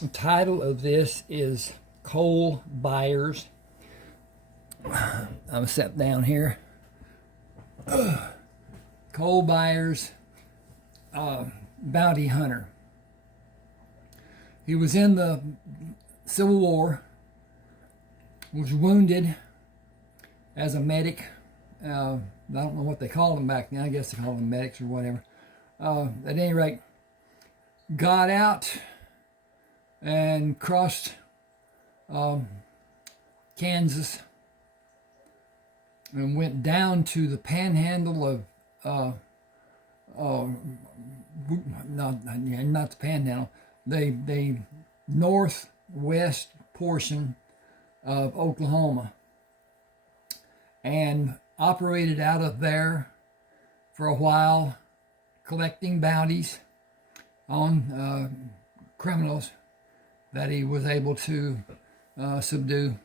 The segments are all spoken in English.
The title of this is Cole Byers. I'm sat down here. Cole Byers Bounty Hunter. He was in the Civil War, was wounded as a medic. I don't know what they called them back then. I guess they called them medics or whatever. At any rate, got out and crossed Kansas and went down to the panhandle of not the panhandle, the northwest portion of Oklahoma, and operated out of there for a while, collecting bounties on criminals that he was able to subdue.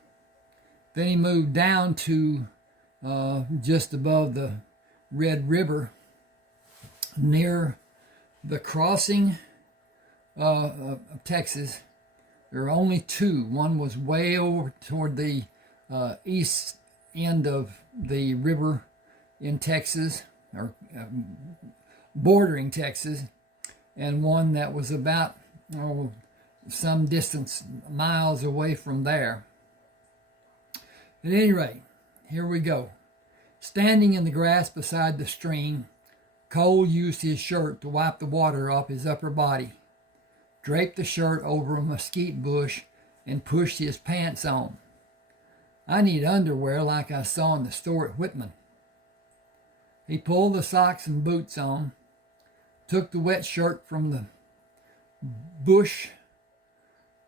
Then he moved down to just above the Red River, near the crossing of Texas. There are only two. One was way over toward the east end of the river in Texas, or bordering Texas, and one that was about some distance, miles away from there. At any rate, here we go. Standing in the grass beside the stream, Cole used his shirt to wipe the water off his upper body, draped the shirt over a mesquite bush, and pushed his pants on. I need underwear like I saw in the store at Whitman. He pulled the socks and boots on, took the wet shirt from the bush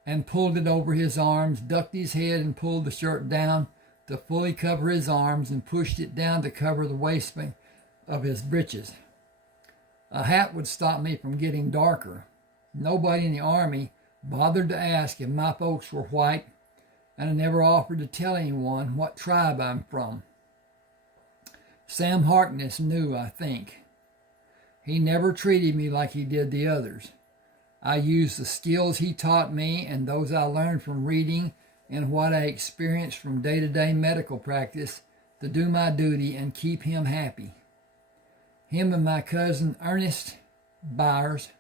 and pulled it over his arms, ducked his head and pulled the shirt down to fully cover his arms, and pushed it down to cover the waistband of his breeches. A hat would stop me from getting darker. Nobody in the Army bothered to ask if my folks were white, and I never offered to tell anyone what tribe I'm from. Sam Harkness knew, I think. He never treated me like he did the others. I used the skills he taught me and those I learned from reading and what I experienced from day-to-day medical practice to do my duty and keep him happy. Him and my cousin Ernest Byers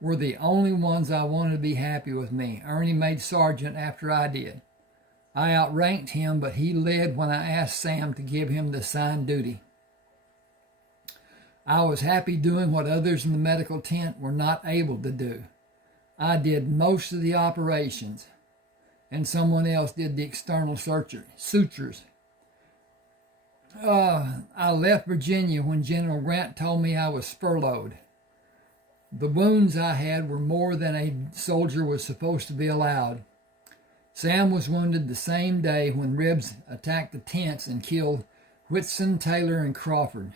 were the only ones I wanted to be happy with me. Ernie made sergeant after I did. I outranked him, but he led when I asked Sam to give him the assigned duty. I was happy doing what others in the medical tent were not able to do. I did most of the operations, and someone else did the external sutures. I left Virginia when General Grant told me I was furloughed. The wounds I had were more than a soldier was supposed to be allowed. Sam was wounded the same day when Rebs attacked the tents and killed Whitson, Taylor, and Crawford.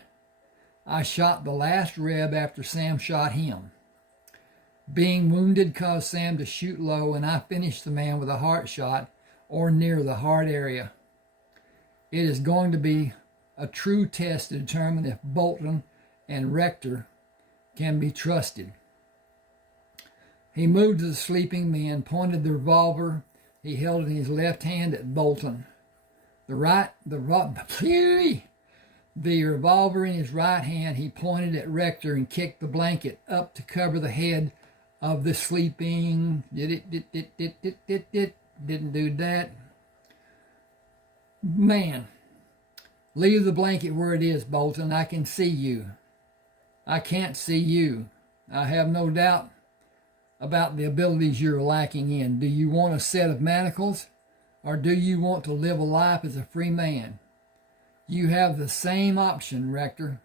I shot the last Reb after Sam shot him. Being wounded caused Sam to shoot low, and I finished the man with a heart shot or near the heart area. It is going to be a true test to determine if Bolton and Rector can be trusted. He moved to the sleeping men, pointed the revolver he held in his left hand at Bolton. The revolver in his right hand he pointed at Rector and kicked the blanket up to cover the head of the sleeping. Didn't do that. Man, leave the blanket where it is, Bolton. I can see you. I can't see you. I have no doubt about the abilities you're lacking in. Do you want a set of manacles, or do you want to live a life as a free man? You have the same option, Rector.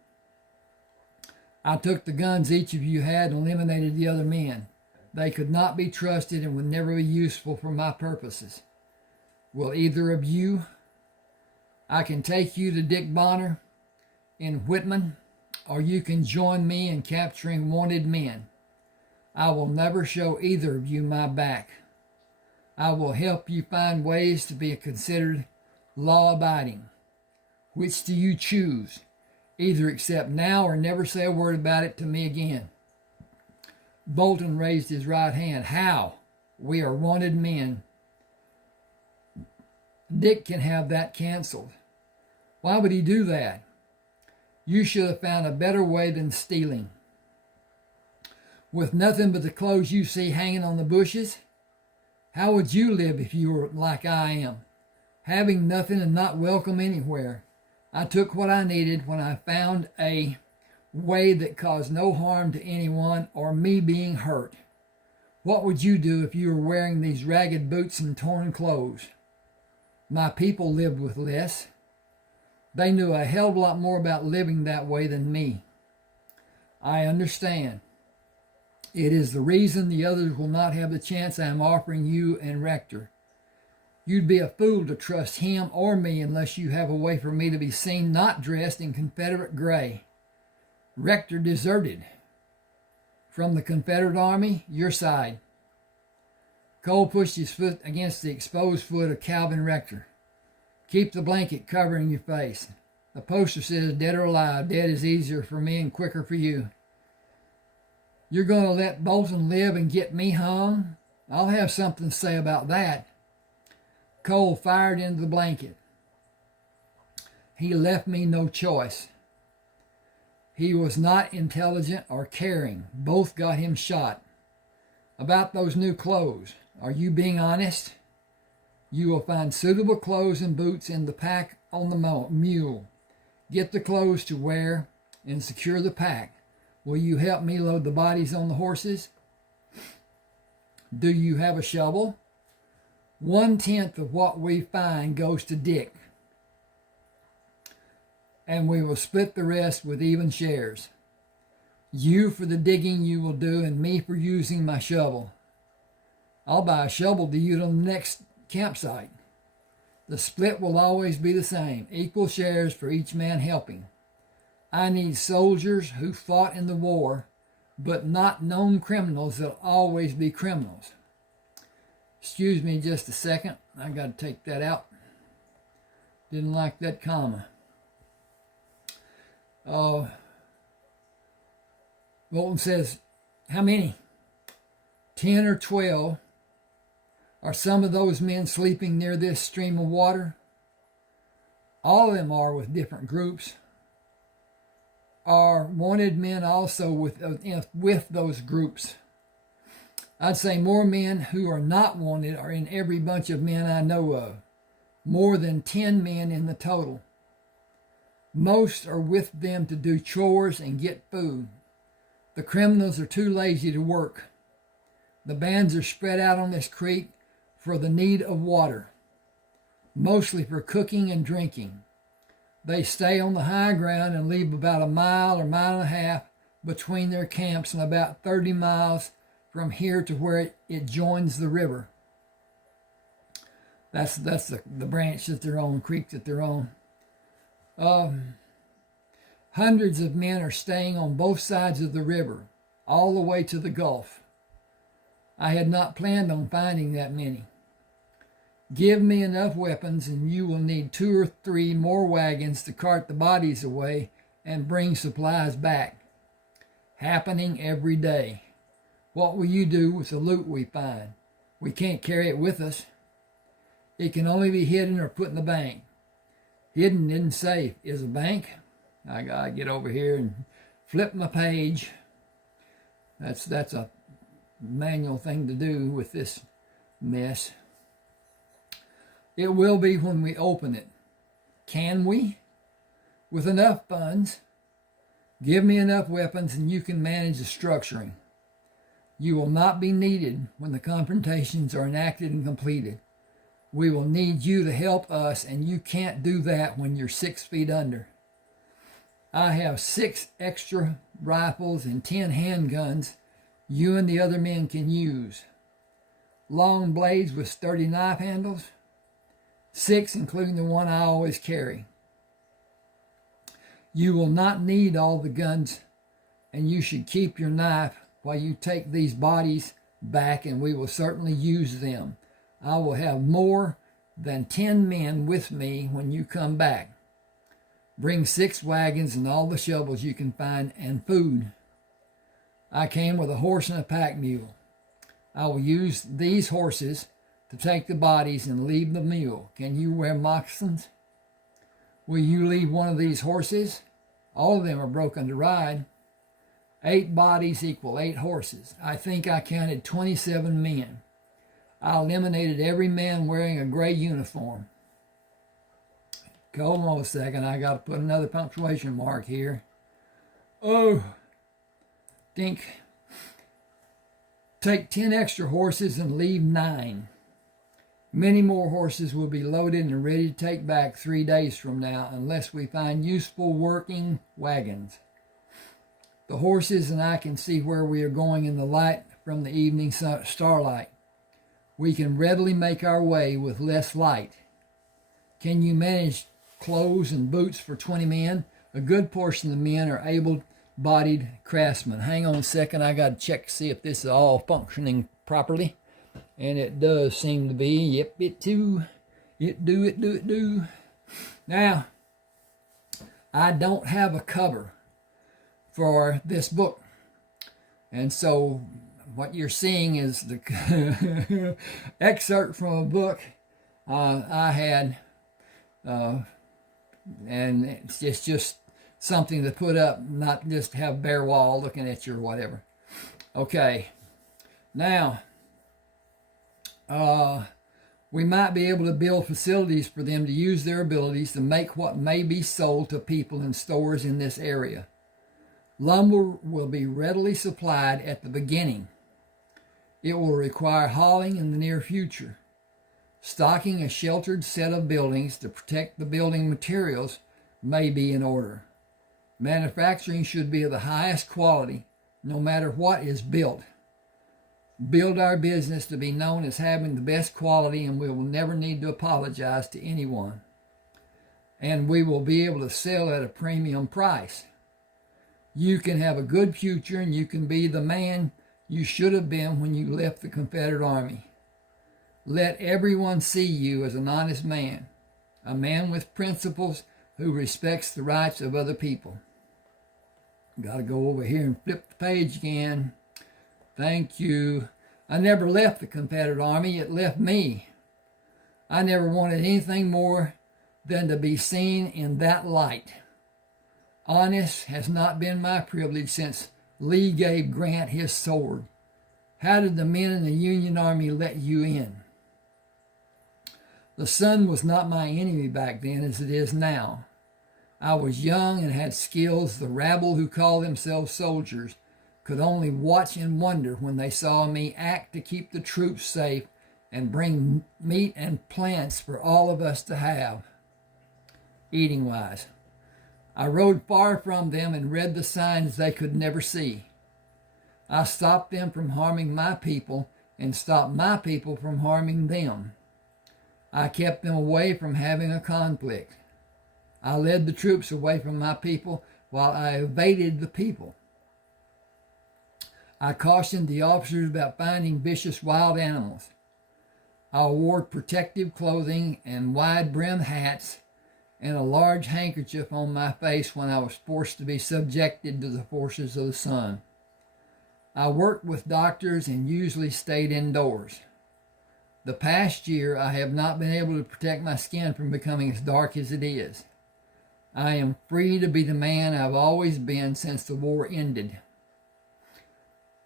I took the guns each of you had and eliminated the other men. They could not be trusted and would never be useful for my purposes. Will either of you? I can take you to Dick Bonner in Whitman, or you can join me in capturing wanted men. I will never show either of you my back. I will help you find ways to be considered law-abiding. Which do you choose? Either accept now or never say a word about it to me again. Bolton raised his right hand. How? We are wanted men. Dick can have that canceled. Why would he do that? You should have found a better way than stealing. With nothing but the clothes you see hanging on the bushes? How would you live if you were like I am, having nothing and not welcome anywhere? I took what I needed when I found a way that caused no harm to anyone or me being hurt. What would you do if you were wearing these ragged boots and torn clothes? My people lived with less. They knew a hell of a lot more about living that way than me. I understand. It is the reason the others will not have the chance I am offering you and Rector. You'd be a fool to trust him or me unless you have a way for me to be seen not dressed in Confederate gray. Rector deserted. From the Confederate Army, your side. Cole pushed his foot against the exposed foot of Calvin Rector. Keep the blanket covering your face. The poster says, dead or alive. Dead is easier for me and quicker for you. You're going to let Bolton live and get me hung? I'll have something to say about that. Cole fired into the blanket. He left me no choice. He was not intelligent or caring. Both got him shot. About those new clothes, are you being honest? You will find suitable clothes and boots in the pack on the mule. Get the clothes to wear and secure the pack. Will you help me load the bodies on the horses? Do you have a shovel? 1/10 of what we find goes to Dick, and we will split the rest with even shares. You for the digging you will do, and me for using my shovel. I'll buy a shovel to use on the next campsite. The split will always be the same, equal shares for each man helping. I need soldiers who fought in the war, but not known criminals that'll always be criminals. Excuse me just a second. I got to take that out. Didn't like that comma. Bolton says, how many? 10 or 12. Are some of those men sleeping near this stream of water? All of them are, with different groups. Are wanted men also with those groups? I'd say more men who are not wanted are in every bunch of men I know of. More than 10 men in the total. Most are with them to do chores and get food. The criminals are too lazy to work. The bands are spread out on this creek for the need of water, mostly for cooking and drinking. They stay on the high ground and leave about a mile or mile and a half between their camps and about 30 miles from here to where it joins the river. That's the branch that they're on, the creek that they're on. Hundreds of men are staying on both sides of the river, all the way to the Gulf. I had not planned on finding that many. Give me enough weapons and you will need 2 or 3 more wagons to cart the bodies away and bring supplies back. Happening every day. What will you do with the loot we find? We can't carry it with us. It can only be hidden or put in the bank. Hidden isn't safe. Is a bank? I gotta get over here and flip my page. That's a manual thing to do with this mess. It will be when we open it. Can we? With enough funds. Give me enough weapons and you can manage the structuring. You will not be needed when the confrontations are enacted and completed. We will need you to help us, and you can't do that when you're 6 feet under. I have 6 extra rifles and 10 handguns you and the other men can use. Long blades with sturdy knife handles. 6, including the one I always carry. You will not need all the guns, and you should keep your knife while you take these bodies back, and we will certainly use them. I will have more than 10 men with me when you come back. Bring 6 wagons and all the shovels you can find and food. I came with a horse and a pack mule. I will use these horses to take the bodies and leave the mule. Can you wear moccasins? Will you leave one of these horses? All of them are broken to ride. 8 bodies equal 8 horses. I think I counted 27 men. I eliminated every man wearing a gray uniform. Hold on a second. I got to put another punctuation mark here. Oh, think. Take 10 extra horses and leave 9. Many more horses will be loaded and ready to take back 3 days from now unless we find useful working wagons. The horses and I can see where we are going in the light from the evening starlight. We can readily make our way with less light. Can you manage clothes and boots for 20 men? A good portion of the men are able-bodied craftsmen. Hang on a second, I got to check to see if this is all functioning properly. And it does seem to be. Yep, it too. It do. Now, I don't have a cover for this book. And so what you're seeing is the excerpt from a book I had. And it's just something to put up, not just have bare wall looking at you or whatever. Okay. Now, we might be able to build facilities for them to use their abilities to make what may be sold to people in stores in this area. Lumber will be readily supplied at the beginning. It will require hauling in the near future. Stocking a sheltered set of buildings to protect the building materials may be in order. Manufacturing should be of the highest quality, no matter what is built. Build our business to be known as having the best quality, and we will never need to apologize to anyone. And we will be able to sell at a premium price. You can have a good future, and you can be the man you should have been when you left the Confederate Army. Let everyone see you as an honest man, a man with principles who respects the rights of other people. Got to go over here and flip the page again. Thank you. I never left the Confederate Army. It left me. I never wanted anything more than to be seen in that light. Honest has not been my privilege since Lee gave Grant his sword. How did the men in the Union Army let you in? The sun was not my enemy back then as it is now. I was young and had skills the rabble who call themselves soldiers could only watch and wonder when they saw me act to keep the troops safe and bring meat and plants for all of us to have, eating-wise. I rode far from them and read the signs they could never see. I stopped them from harming my people and stopped my people from harming them. I kept them away from having a conflict. I led the troops away from my people while I evaded the people. I cautioned the officers about finding vicious wild animals. I wore protective clothing and wide-brimmed hats and a large handkerchief on my face when I was forced to be subjected to the forces of the sun. I worked with doctors and usually stayed indoors. The past year, I have not been able to protect my skin from becoming as dark as it is. I am free to be the man I've always been since the war ended.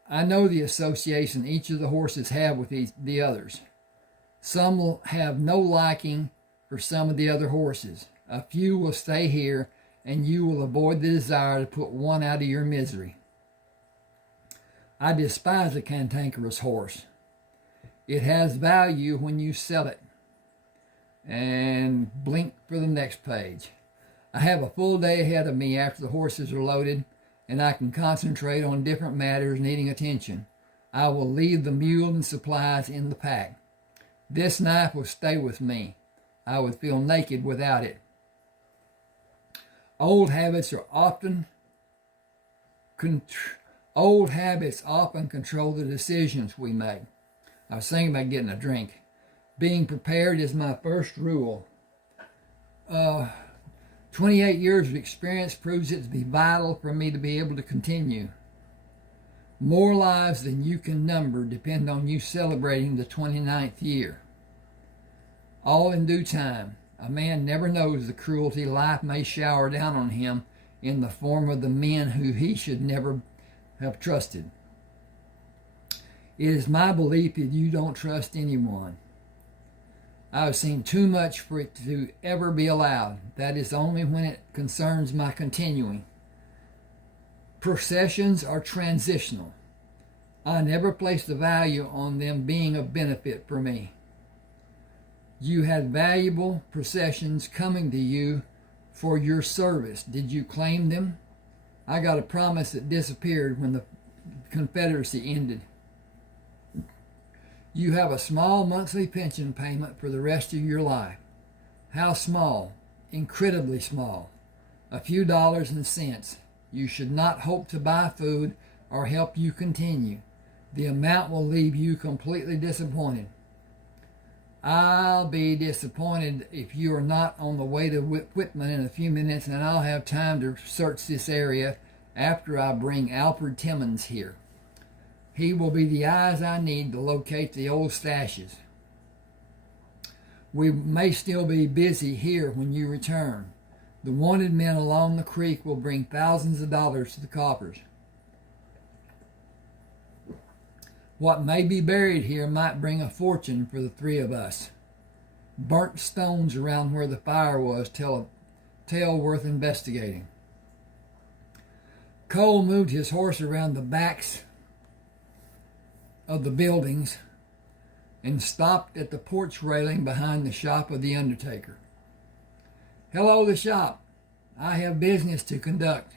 I know the association each of the horses have with the others. Some will have no liking for some of the other horses. A few will stay here, and you will avoid the desire to put one out of your misery. I despise a cantankerous horse. It has value when you sell it. And blink for the next page. I have a full day ahead of me after the horses are loaded, and I can concentrate on different matters needing attention. I will leave the mule and supplies in the pack. This knife will stay with me. I would feel naked without it. Old habits often control the decisions we make. I was thinking about getting a drink. Being prepared is my first rule. 28 years of experience proves it to be vital for me to be able to continue. More lives than you can number depend on you celebrating the 29th year. All in due time. A man never knows the cruelty life may shower down on him in the form of the men who he should never have trusted. It is my belief that you don't trust anyone. I have seen too much for it to ever be allowed. That is only when it concerns my continuing. Processions are transitional. I never placed a value on them being of benefit for me. You had valuable processions coming to you for your service. Did you claim them? I got a promise that disappeared when the Confederacy ended. You have a small monthly pension payment for the rest of your life. How small? Incredibly small. A few dollars and cents. You should not hope to buy food or help you continue. The amount will leave you completely disappointed. I'll be disappointed if you are not on the way to Whitman in a few minutes, and I'll have time to search this area after I bring Alfred Timmons here. He will be the eyes I need to locate the old stashes. We may still be busy here when you return. The wanted men along the creek will bring thousands of dollars to the coffers. What may be buried here might bring a fortune for the three of us. Burnt stones around where the fire was tell a tale worth investigating. Cole moved his horse around the backs of the buildings and stopped at the porch railing behind the shop of the undertaker. Hello, the shop. I have business to conduct.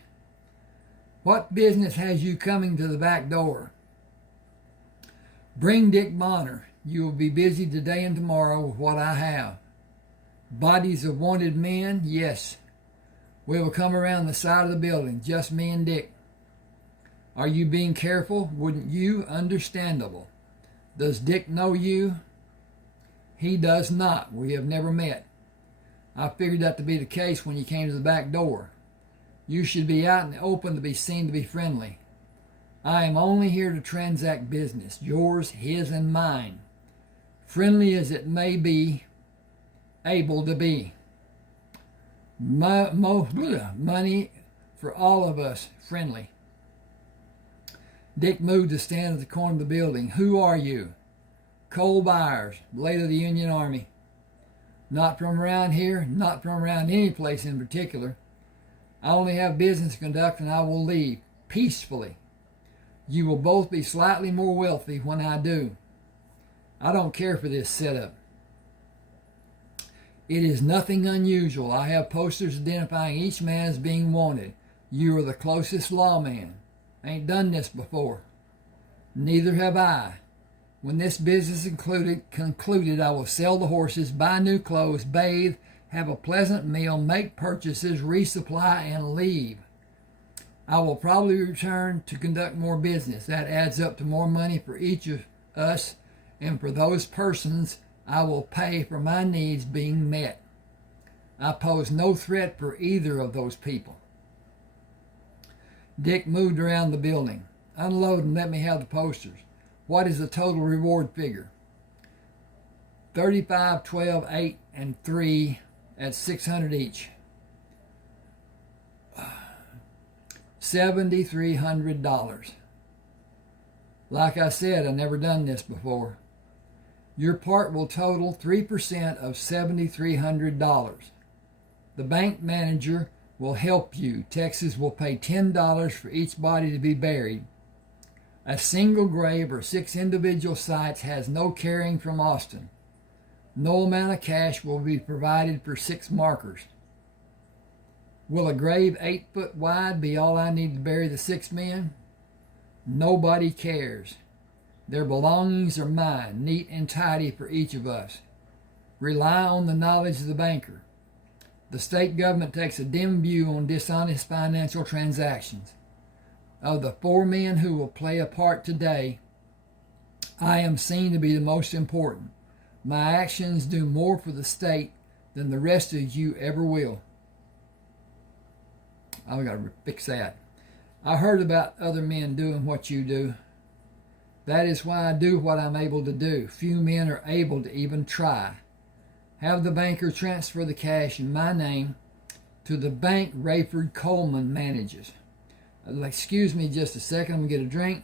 What business has you coming to the back door? Bring Dick Bonner. You will be busy today and tomorrow with what I have. Bodies of wanted men? Yes. We will come around the side of the building, just me and Dick. Are you being careful? Wouldn't you? Understandable. Does Dick know you? He does not. We have never met. I figured that to be the case when you came to the back door. You should be out in the open to be seen to be friendly. I am only here to transact business, yours, his, and mine. Friendly as it may be able to be. Money for all of us, friendly. Dick moved to stand at the corner of the building. Who are you? Cole Byers, late of the Union Army. Not from around here, not from around any place in particular. I only have business to conduct, and I will leave peacefully. You will both be slightly more wealthy when I do. I don't care for this setup. It is nothing unusual. I have posters identifying each man as being wanted. You are the closest lawman. I ain't done this before. Neither have I. When this business is concluded, I will sell the horses, buy new clothes, bathe, have a pleasant meal, make purchases, resupply, and leave. I will probably return to conduct more business. That adds up to more money for each of us, and for those persons, I will pay for my needs being met. I pose no threat for either of those people. Dick moved around the building. Unload and let me have the posters. What is the total reward figure? 35, 12, 8, and 3 at $600 each. $7,300. Like I said, I've never done this before. Your part will total 3% of $7,300. The bank manager will help you. Texas will pay $10 for each body to be buried. A single grave or 6 individual sites has no carrying from Austin. No amount of cash will be provided for 6 markers. Will a grave 8 foot wide be all I need to bury the 6 men? Nobody cares. Their belongings are mine, neat and tidy for each of us. Rely on the knowledge of the banker. The state government takes a dim view on dishonest financial transactions. Of the 4 men who will play a part today, I am seen to be the most important. My actions do more for the state than the rest of you ever will. I've got to fix that. I heard about other men doing what you do. That is why I do what I'm able to do. Few men are able to even try. Have the banker transfer the cash in my name to the bank Rayford Coleman manages. Excuse me just a second. I'm going to get a drink.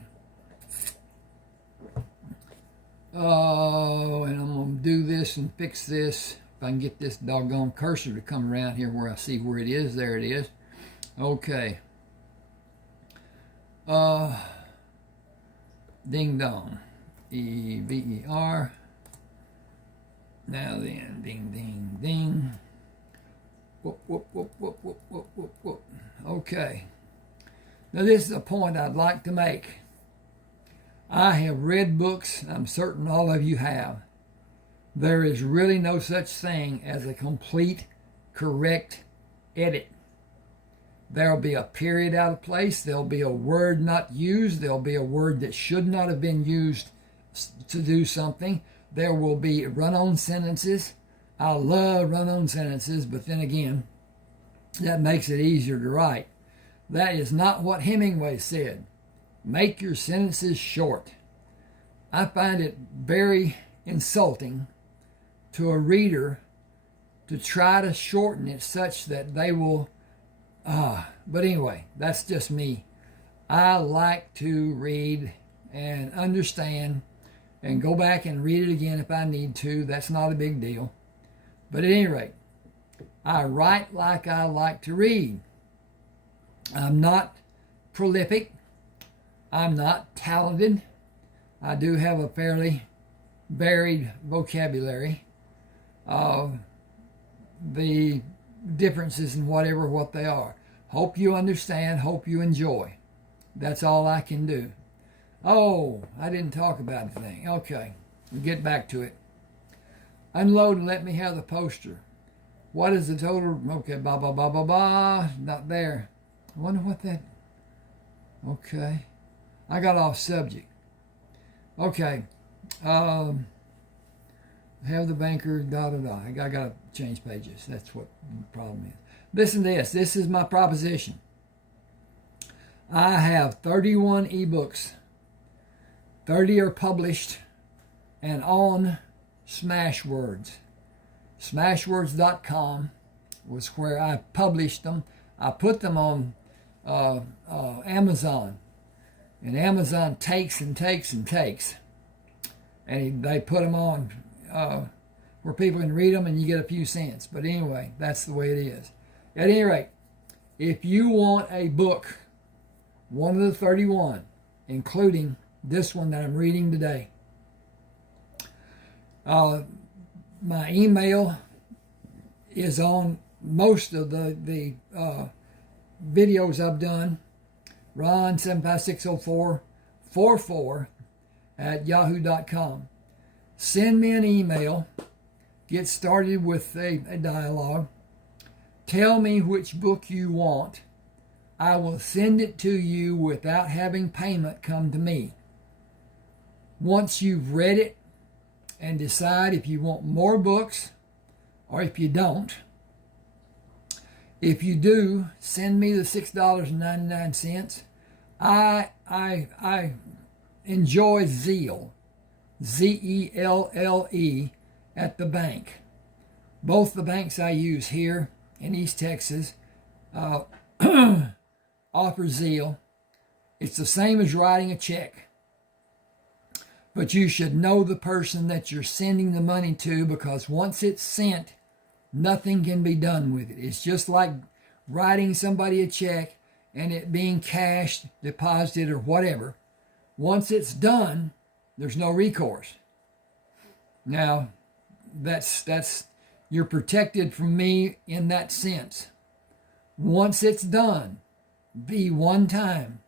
Oh, and I'm going to do this and fix this. If I can get this doggone cursor to come around here where I see where it is. There it is. Okay. Ding dong. E-V-E-R. Now then, ding, ding, ding. Whoop, whoop, whoop, whoop, whoop, whoop, whoop, whoop. Okay. Now this is a point I'd like to make. I have read books, I'm certain all of you have. There is really no such thing as a complete, correct edit. There'll be a period out of place. There'll be a word not used. There'll be a word that should not have been used to do something. There will be run-on sentences. I love run-on sentences, but then again, that makes it easier to write. That is not what Hemingway said. Make your sentences short. I find it very insulting to a reader to try to shorten it such that they will... but anyway, that's just me. I like to read and understand and go back and read it again if I need to. That's not a big deal. But at any rate, I write like I like to read. I'm not prolific. I'm not talented. I do have a fairly varied vocabulary. The differences in whatever what they are. Hope you understand. Hope you enjoy. That's all I can do. Oh, I didn't talk about anything. Okay, we'll get back to it. Unload and let me have the poster. What is the total? Okay, blah, blah, blah, blah, blah. Not there. I wonder what that... Okay. I got off subject. Okay. Have the banker, da, da, da. I got to change pages. That's what the problem is. Listen to this. This is my proposition. I have 31 ebooks. 30 are published and on Smashwords. Smashwords.com was where I published them. I put them on Amazon. And Amazon takes and takes and takes. And they put them on where people can read them and you get a few cents. But anyway, that's the way it is. At any rate, if you want a book, one of the 31, including this one that I'm reading today, my email is on most of the videos I've done. Ron7560444 at yahoo.com. Send me an email. Get started with a dialogue. Tell me which book you want. I will send it to you without having payment come to me. Once you've read it and decide if you want more books or if you don't. If you do, send me the $6.99. I enjoy Zeal, Z-E-L-L-E, at the bank. Both the banks I use here in East Texas offer Zeal. It's the same as writing a check. But you should know the person that you're sending the money to, because once it's sent, nothing can be done with it. It's just like writing somebody a check and it being cashed, deposited, or whatever. Once it's done, there's no recourse. Now, that's you're protected from me in that sense. Once it's done, the one time,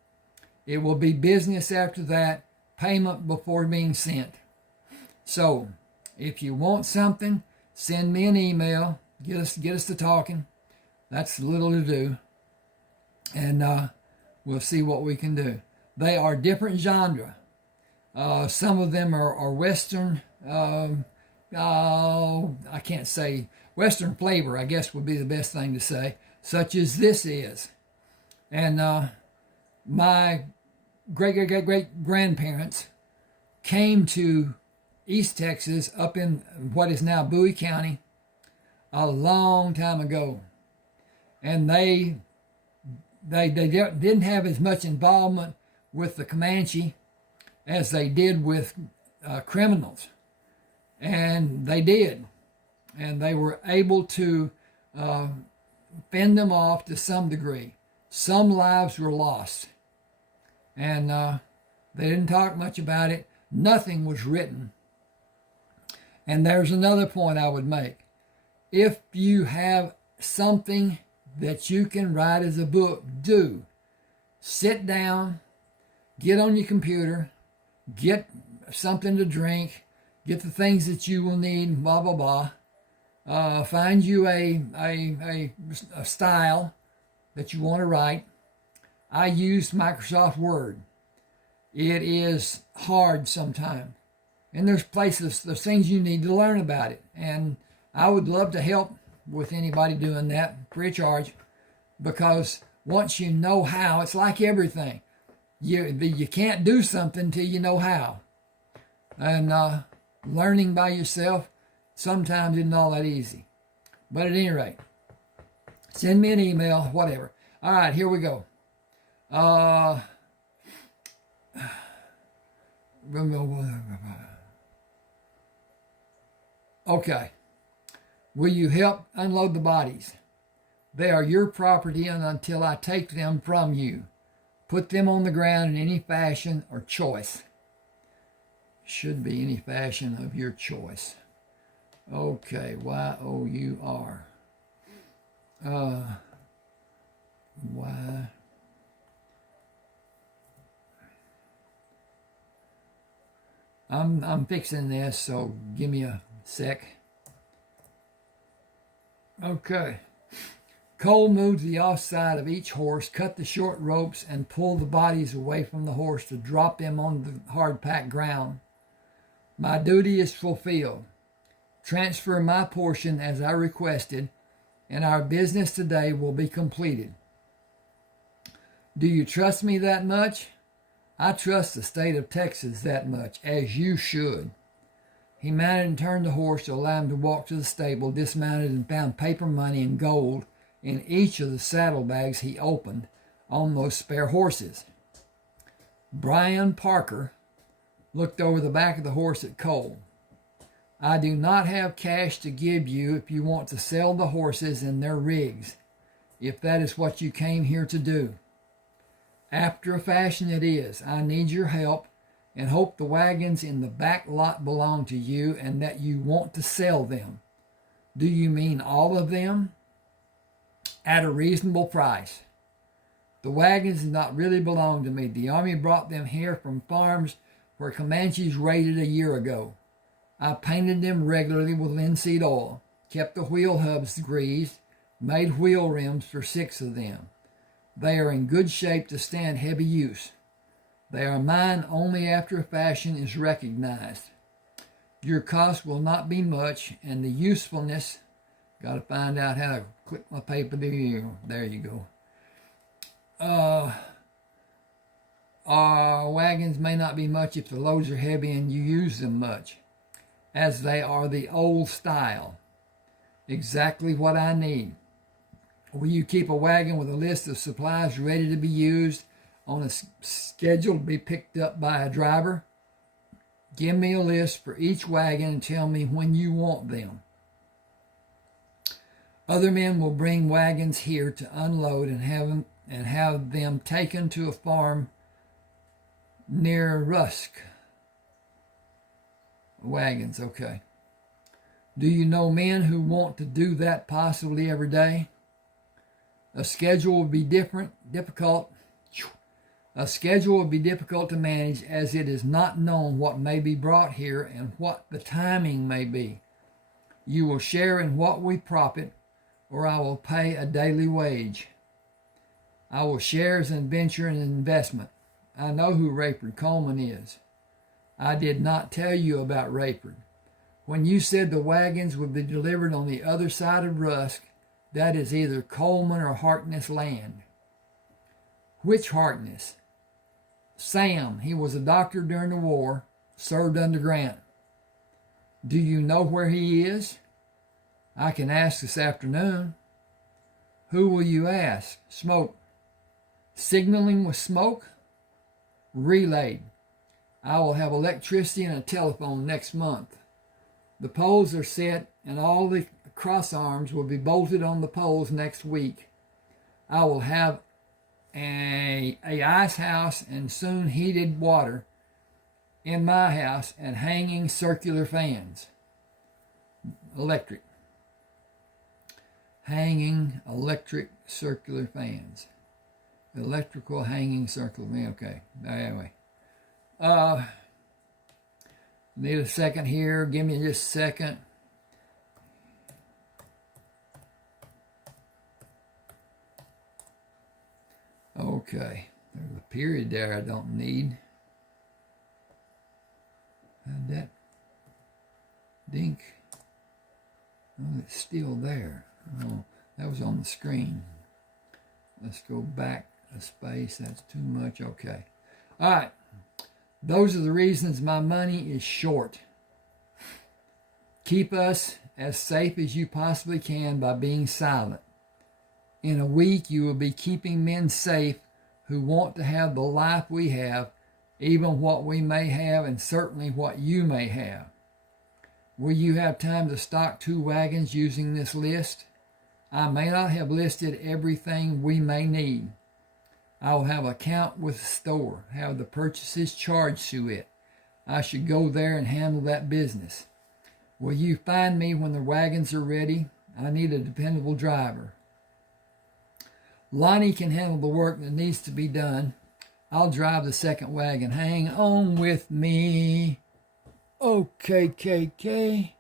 it will be business after that, payment before being sent. So, if you want something, send me an email. Get us to talking. That's little to do. And we'll see what we can do. They are different genre. Some of them are Western. I can't say Western flavor, I guess would be the best thing to say. Such as this is. And my great-great-great-grandparents came to East Texas up in what is now Bowie County a long time ago. And they didn't have as much involvement with the Comanche as they did with criminals. And they did. And they were able to fend them off to some degree. Some lives were lost. And they didn't talk much about it. Nothing was written. And there's another point I would make. If you have something that you can write as a book, do. Sit down, get on your computer, get something to drink, get the things that you will need, blah, blah, blah. Find you a style that you want to write. I use Microsoft Word. It is hard sometimes. And there's things you need to learn about it. And I would love to help with anybody doing that free of charge, because once you know how, it's like everything. You can't do something till you know how. And learning by yourself sometimes isn't all that easy. But at any rate, send me an email, whatever. All right, here we go. Okay. Will you help unload the bodies? They are your property and until I take them from you. Put them on the ground in any fashion or choice. Should be any fashion of your choice. Okay, Y-O-U-R. Y. I'm fixing this, so give me a sec. Okay. Cole moved the offside of each horse, cut the short ropes, and pulled the bodies away from the horse to drop them on the hard-packed ground. My duty is fulfilled. Transfer my portion as I requested, and our business today will be completed. Do you trust me that much? I trust the state of Texas that much, as you should. He mounted and turned the horse to allow him to walk to the stable, dismounted and found paper money and gold in each of the saddlebags he opened on those spare horses. Brian Parker looked over the back of the horse at Cole. I do not have cash to give you if you want to sell the horses and their rigs, if that is what you came here to do. After a fashion it is. I need your help and hope the wagons in the back lot belong to you and that you want to sell them. Do you mean all of them? At a reasonable price. The wagons do not really belong to me. The Army brought them here from farms where Comanches raided a year ago. I painted them regularly with linseed oil, kept the wheel hubs greased, made wheel rims for 6 of them. They are in good shape to stand heavy use. They are mine only after a fashion is recognized. Your cost will not be much, and the usefulness, got to find out how to click my paper there you go. Our wagons may not be much if the loads are heavy and you use them much, as they are the old style. Exactly what I need. Will you keep a wagon with a list of supplies ready to be used on a schedule to be picked up by a driver? Give me a list for each wagon and tell me when you want them. Other men will bring wagons here to unload and have them taken to a farm near Rusk. Wagons, okay. Do you know men who want to do that possibly every day? A schedule will be difficult to manage, as it is not known what may be brought here and what the timing may be. You will share in what we profit, or I will pay a daily wage. I will share as an venture and investment. I know who Rayford Coleman is. I did not tell you about Rayford. When you said the wagons would be delivered on the other side of Rusk, that is either Coleman or Harkness land. Which Harkness? Sam. He was a doctor during the war, served under Grant. Do you know where he is? I can ask this afternoon. Who will you ask? Smoke. Signaling with smoke? Relayed. I will have electricity and a telephone next month. The poles are set and all the cross arms will be bolted on the poles next week. I will have a ice house and soon heated water in my house and hanging circular fans. Electric. Hanging electric circular fans. Electrical hanging circular fan. Okay. Anyway. Need a second here. Give me just a second. Okay. There's a period there I don't need. How'd that dink? Oh, it's still there. Oh, that was on the screen. Let's go back a space. That's too much. Okay. All right. Those are the reasons my money is short. Keep us as safe as you possibly can by being silent. In a week, you will be keeping men safe who want to have the life we have, even what we may have, and certainly what you may have. Will you have time to stock 2 wagons using this list? I may not have listed everything we may need. I will have a count with the store, have the purchases charged to it. I should go there and handle that business. Will you find me when the wagons are ready? I need a dependable driver. Lonnie can handle the work that needs to be done. I'll drive the second wagon. Hang on with me. Okay, KK.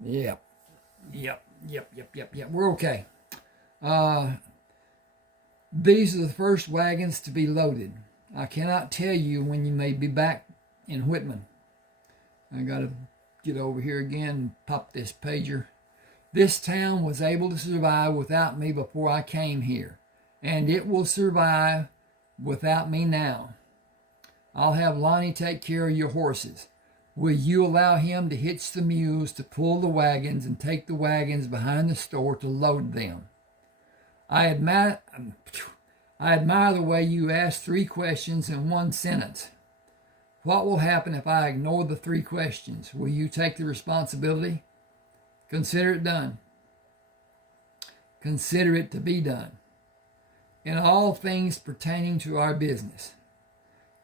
Yep. We're okay. These are the first wagons to be loaded. I cannot tell you when you may be back in Whitman. I got to get over here again and pop this pager. This town was able to survive without me before I came here, and it will survive without me now. I'll have Lonnie take care of your horses. Will you allow him to hitch the mules, to pull the wagons, and take the wagons behind the store to load them? I admire the way you ask 3 questions in 1 sentence. What will happen if I ignore the 3 questions? Will you take the responsibility? Consider it done. Consider it to be done. In all things pertaining to our business,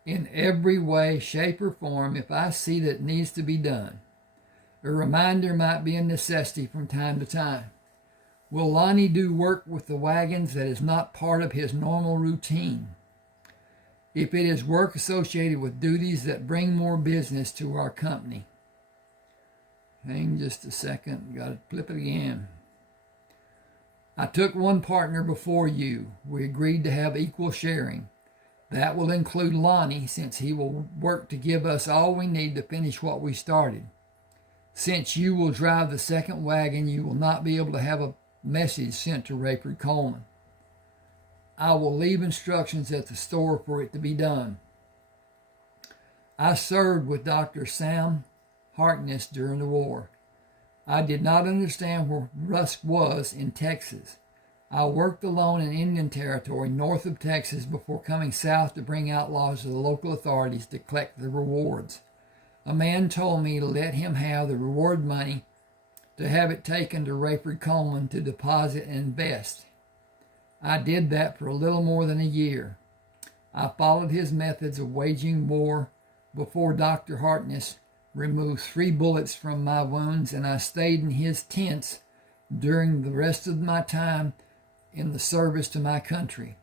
in every way, shape, or form, if I see that it needs to be done. A reminder might be a necessity from time to time. Will Lonnie do work with the wagons that is not part of his normal routine? If it is work associated with duties that bring more business to our company. Hang just a second. Got to flip it again. I took 1 partner before you. We agreed to have equal sharing. That will include Lonnie, since he will work to give us all we need to finish what we started. Since you will drive the second wagon, you will not be able to have a message sent to Rayford Coleman. I will leave instructions at the store for it to be done. I served with Dr. Sam Harkness during the war. I did not understand where Rusk was in Texas. I worked alone in Indian Territory north of Texas before coming south to bring outlaws to the local authorities to collect the rewards. A man told me to let him have the reward money, to have it taken to Rayford Coleman to deposit and invest. I did that for a little more than a year. I followed his methods of waging war before Dr. Harkness removed 3 bullets from my wounds, and I stayed in his tents during the rest of my time in the service to my country.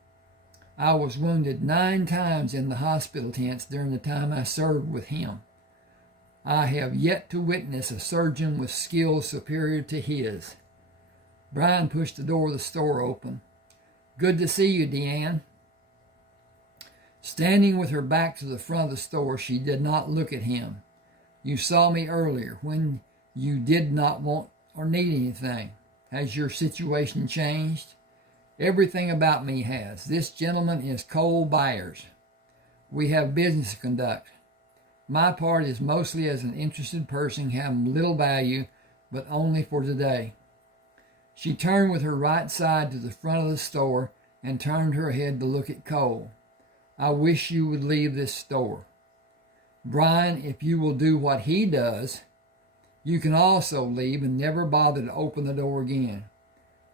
I was wounded 9 times in the hospital tents during the time I served with him. I have yet to witness a surgeon with skills superior to his. Brian pushed the door of the store open. Good to see you, Deanne. Standing with her back to the front of the store, she did not look at him. You saw me earlier when you did not want or need anything. Has your situation changed? Everything about me has. This gentleman is Cole Byers. We have business to conduct. My part is mostly as an interested person having little value, but only for today. She turned with her right side to the front of the store and turned her head to look at Cole. I wish you would leave this store. Brian, if you will do what he does, you can also leave and never bother to open the door again.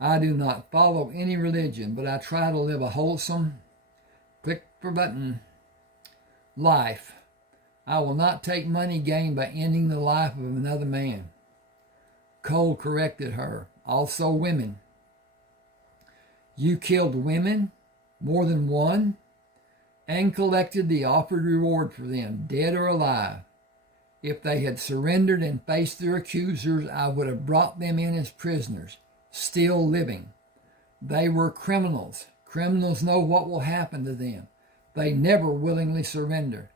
I do not follow any religion, but I try to live a wholesome, click for button, life. I will not take money gained by ending the life of another man. Cole corrected her. Also women. You killed women, more than one, and collected the offered reward for them, dead or alive. If they had surrendered and faced their accusers, I would have brought them in as prisoners, still living. They were criminals. Criminals know what will happen to them. They never willingly surrender.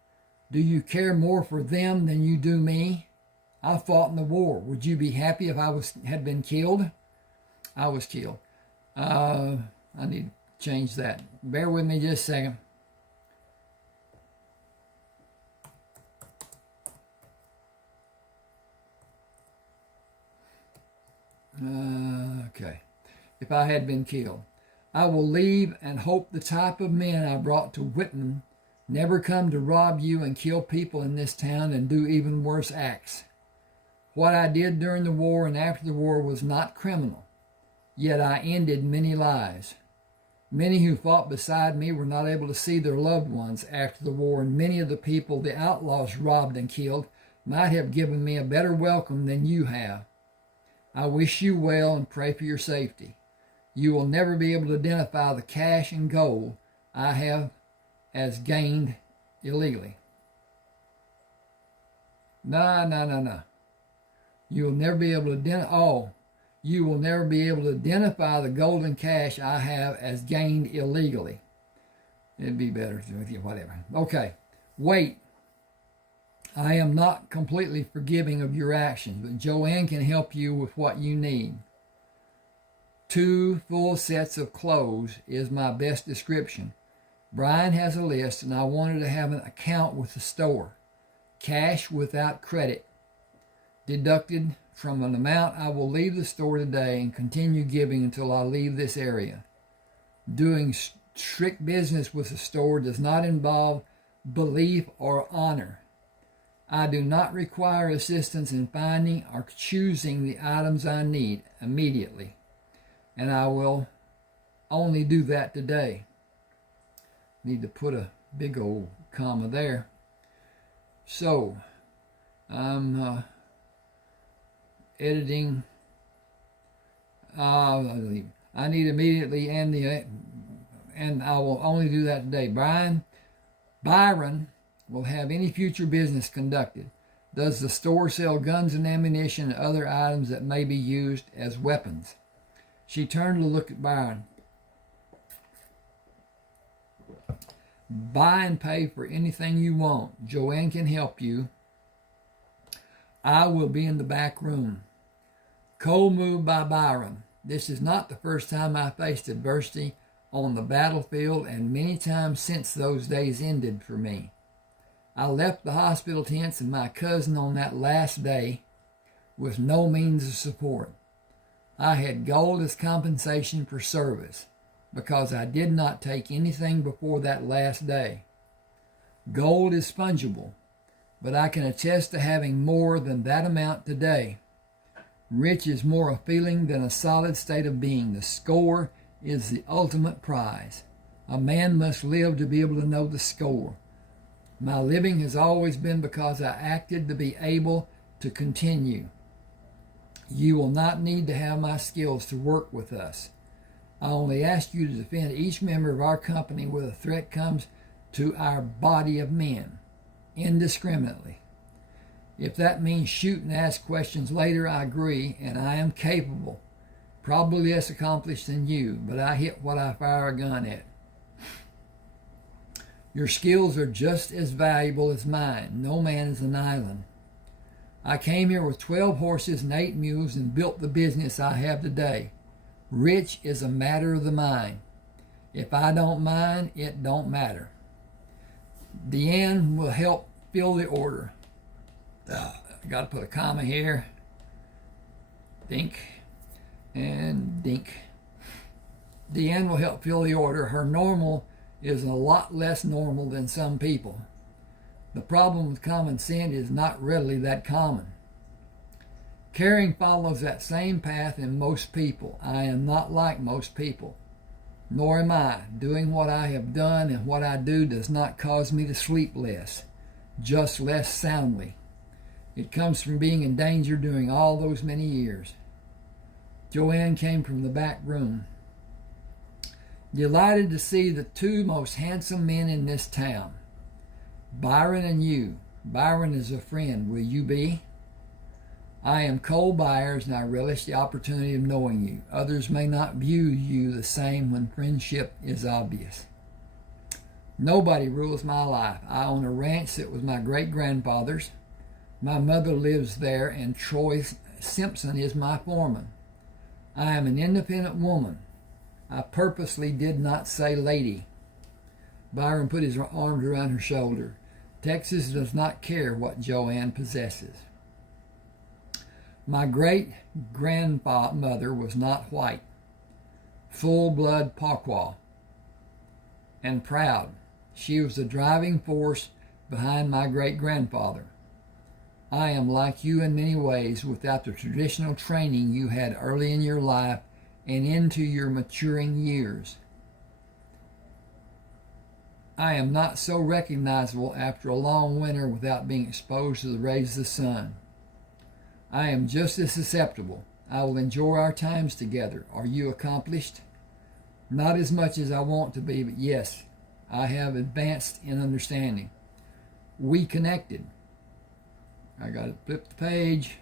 Do you care more for them than you do me? I fought in the war. Would you be happy if I had been killed? I was killed. I need to change that. Bear with me just a second. Okay. If I had been killed. I will leave and hope the type of men I brought to Whitman never come to rob you and kill people in this town and do even worse acts. What I did during the war and after the war was not criminal, yet I ended many lives. Many who fought beside me were not able to see their loved ones after the war, and many of the people the outlaws robbed and killed might have given me a better welcome than you have. I wish you well and pray for your safety. You will never be able to identify the cash and gold I have as gained illegally. No. You will never be able to you will never be able to identify the gold and cash I have as gained illegally. It'd be better with you, whatever. Okay, wait. I am not completely forgiving of your actions, but Joanne can help you with what you need. 2 full sets of clothes is my best description. Brian has a list, and I wanted to have an account with the store. Cash without credit, deducted from an amount I will leave the store today and continue giving until I leave this area. Doing strict business with the store does not involve belief or honor. I do not require assistance in finding or choosing the items I need immediately, and I will only do that today. Need to put a big old comma there. So, I'm editing. I need immediately and I will only do that today. Byron will have any future business conducted. Does the store sell guns and ammunition and other items that may be used as weapons? She turned to look at Byron. Buy and pay for anything you want. Joanne can help you. I will be in the back room. Cole moved by Byron. This is not the first time I faced adversity on the battlefield, and many times since those days ended for me. I left the hospital tents and my cousin on that last day with no means of support. I had gold as compensation for service because I did not take anything before that last day. Gold is fungible, but I can attest to having more than that amount today. Rich is more a feeling than a solid state of being. The score is the ultimate prize. A man must live to be able to know the score. My living has always been because I acted to be able to continue. You will not need to have my skills to work with us. I only ask you to defend each member of our company where the threat comes to our body of men, indiscriminately. If that means shoot and ask questions later, I agree, and I am capable. Probably less accomplished than you, but I hit what I fire a gun at. Your skills are just as valuable as mine. No man is an island. I came here with 12 horses and 8 mules and built the business I have today. Rich is a matter of the mind. If I don't mind, it don't matter. Deanne will help fill the order. I got to put a comma here. Dink and dink. Deanne will help fill the order. Her normal is a lot less normal than some people. The problem with common sense is not readily that common. Caring follows that same path in most people. I am not like most people. Nor am I. Doing what I have done and what I do does not cause me to sleep less, just less soundly. It comes from being in danger during all those many years. Joanne came from the back room. Delighted to see the two most handsome men in this town. Byron and you. Byron is a friend. Will you be? I am Cole Byers, and I relish the opportunity of knowing you. Others may not view you the same when friendship is obvious. Nobody rules my life. I own a ranch that was my great-grandfather's. My mother lives there, and Troy Simpson is my foreman. I am an independent woman. I purposely did not say lady. Byron put his arms around her shoulder. Texas does not care what Joanne possesses. My great-grandmother was not white, full-blood Pequot, and proud. She was the driving force behind my great-grandfather. I am like you in many ways, without the traditional training you had early in your life and into your maturing years. I am not so recognizable after a long winter without being exposed to the rays of the sun. I am just as susceptible. I will enjoy our times together. Are you accomplished? Not as much as I want to be, but yes, I have advanced in understanding. We connected. I got to flip the page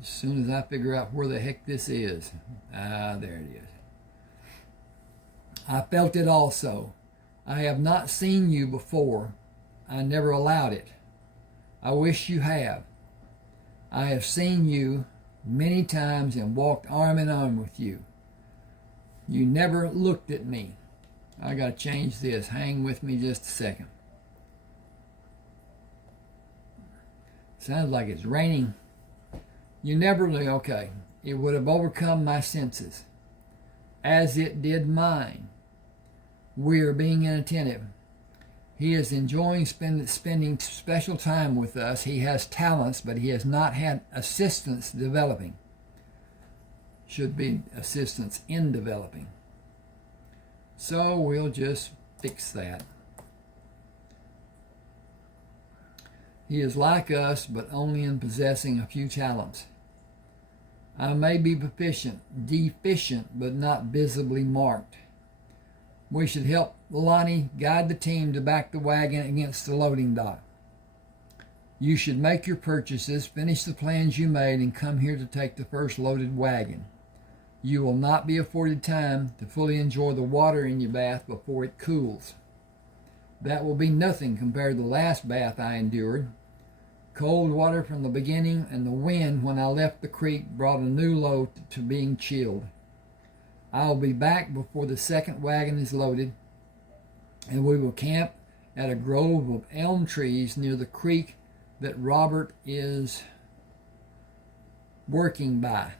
as soon as I figure out where the heck this is. There it is. I felt it also. I have not seen you before. I never allowed it. I wish you have. I have seen you many times and walked arm in arm with you. You never looked at me. I got to change this. Hang with me just a second. Sounds like it's raining. You never knew. Okay. It would have overcome my senses, as it did mine. We are being inattentive. He is enjoying spending special time with us. He has talents, but he has not had assistance developing. Should be assistance in developing. So we'll just fix that. He is like us, but only in possessing a few talents. I may be deficient, but not visibly marked. We should help Lonnie guide the team to back the wagon against the loading dock. You should make your purchases, finish the plans you made, and come here to take the first loaded wagon. You will not be afforded time to fully enjoy the water in your bath before it cools. That will be nothing compared to the last bath I endured. Cold water from the beginning, and the wind when I left the creek brought a new load to being chilled. I will be back before the second wagon is loaded, and we will camp at a grove of elm trees near the creek that Robert is working by.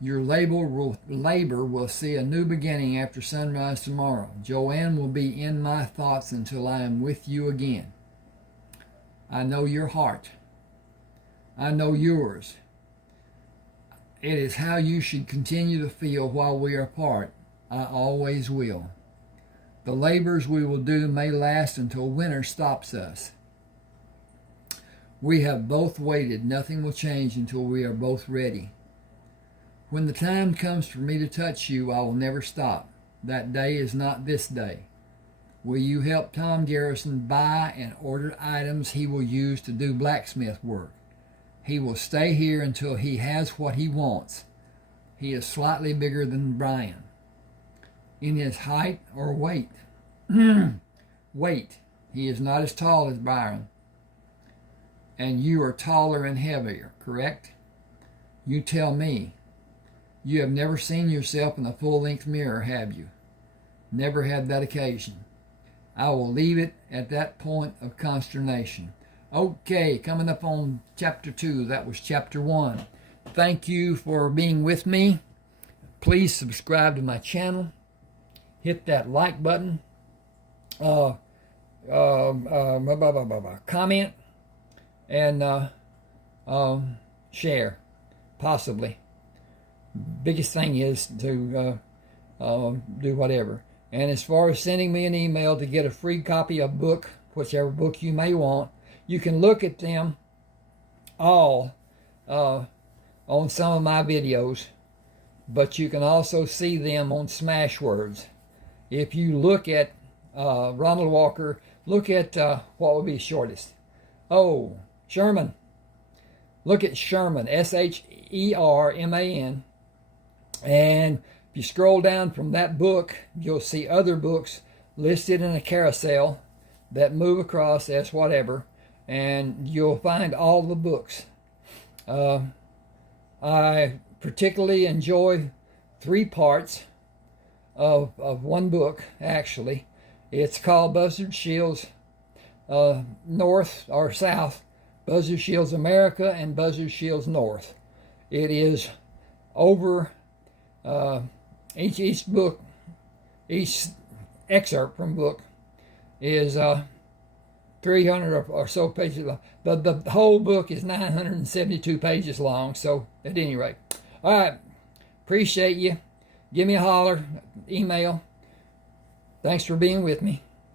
Your labor will see a new beginning after sunrise tomorrow. Joanne will be in my thoughts until I am with you again. I know your heart. I know yours. It is how you should continue to feel while we are apart. I always will. The labors we will do may last until winter stops us. We have both waited. Nothing will change until we are both ready. When the time comes for me to touch you, I will never stop. That day is not this day. Will you help Tom Garrison buy and order items he will use to do blacksmith work? He will stay here until he has what he wants. He is slightly bigger than Brian. In his height or weight? Weight. He is not as tall as Byron. And you are taller and heavier, correct? You tell me. You have never seen yourself in a full-length mirror, have you? Never had that occasion. I will leave it at that point of consternation. Okay, coming up on chapter 2. That was chapter 1. Thank you for being with me. Please subscribe to my channel. Hit that like button. Comment and share, possibly. Biggest thing is to do whatever. And as far as sending me an email to get a free copy of a book, whichever book you may want, you can look at them all on some of my videos, but you can also see them on Smashwords. If you look at Ronald Walker, look at what would be shortest. Oh, Sherman. Look at Sherman, Sherman. And if you scroll down from that book, you'll see other books listed in a carousel that move across as whatever, and you'll find all the books. I particularly enjoy 3 parts of one book, actually. It's called Buzzard Shields North or South, Buzzard Shields America and Buzzard Shields North. It is over each book, each excerpt from book is 300 or so pages long. But the whole book is 972 pages long, so at any rate. All right, appreciate you. Give me a holler, email. Thanks for being with me.